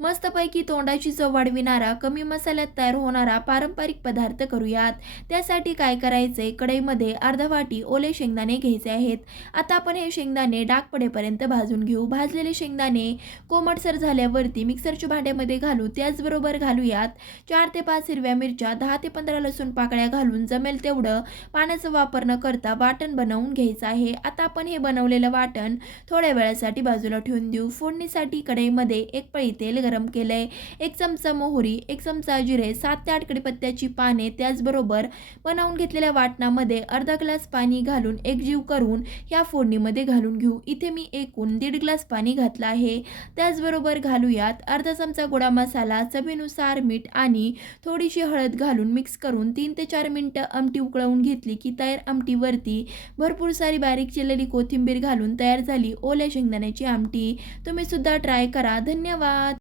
मस्तपैकी तोंडाची चव वाढविणारा, कमी मसाल्यात तयार होणारा पारंपरिक पदार्थ करूयात. त्यासाठी काय करायचंय, कढईमध्ये अर्धा वाटी ओले शेंगदाणे घ्यायचे आहेत. आता आपण हे शेंगदाणे डाग पडेपर्यंत भाजून घेऊ. भाजलेले शेंगदाणे कोमटसर झाल्यावरती मिक्सरच्या भांड्यामध्ये घालू. त्याचबरोबर घालूयात 4 ते 5 हिरव्या मिरच्या, 10 ते 15 लसूण पाकळ्या घालून जमेल तेवढं पाण्याचा वापर न करता वाटण बनवून घ्यायचं आहे. आता आपण हे बनवलेलं वाटण थोड्या वेळासाठी बाजूला ठेवून देऊ. फोडणीसाठी कढईमध्ये 1 पळी तेल गरम केलंय. 1 चमचा मोहरी, 1 चमचा जिरे, 7 ते 8 कडीपत्त्याची पाने, त्याचबरोबर बनवून घेतलेल्या वाटणामध्ये अर्धा ग्लास पाणी घालून एकजीव करून या फोडणीमध्ये घालून घेऊ. इथे मी एकूण 1.5 ग्लास पाणी घातलं आहे. त्याचबरोबर घालूयात अर्धा चमचा गोडा मसाला, चवीनुसार मीठ आणि थोडीशी हळद घालून मिक्स करून 3 ते 4 मिनिटं आमटी उकळवून घेतली की तयार आमटीवरती भरपूर सारी बारीक चिरलेली कोथिंबीर घालून तयार झाली ओल्या शेंगदाण्याची आमटी. तुम्ही सुद्धा ट्राय करा. धन्यवाद.